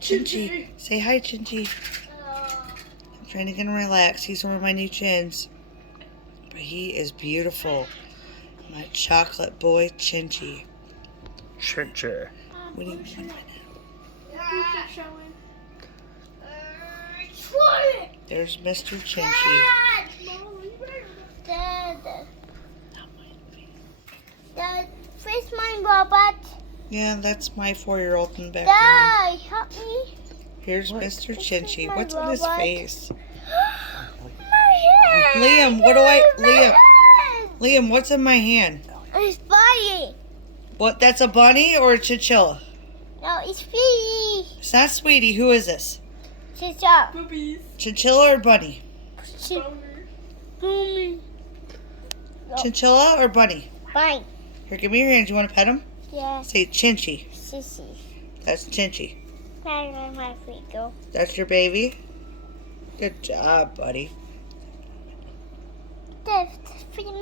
Chinchilla. Say hi, Chinchilla. I'm trying to get him relaxed. He's one of my new chins. But he is beautiful. My chocolate boy, Chinchilla. Chinchilla. What do you want? There's Mr. Chinchilla. Dad, where's my robot? Yeah, that's my 4-year-old in the background. Dad, help me. Here's Mr. Chinchilla. my What's on his robot. face? My hand. Liam, what do Liam, what's in my hand? It's body. What, that's a bunny or a chinchilla? No, it's Sweetie. It's not Sweetie. Who is this? Chinchilla. Chinchilla or bunny? Chinchilla or bunny? Fine. Here, give me your hand. Do you want to pet him? Yes. Say Chinchilla. Sissy. That's Chinchilla. Where my feet go? That's your baby? Good job, buddy. That's pretty much.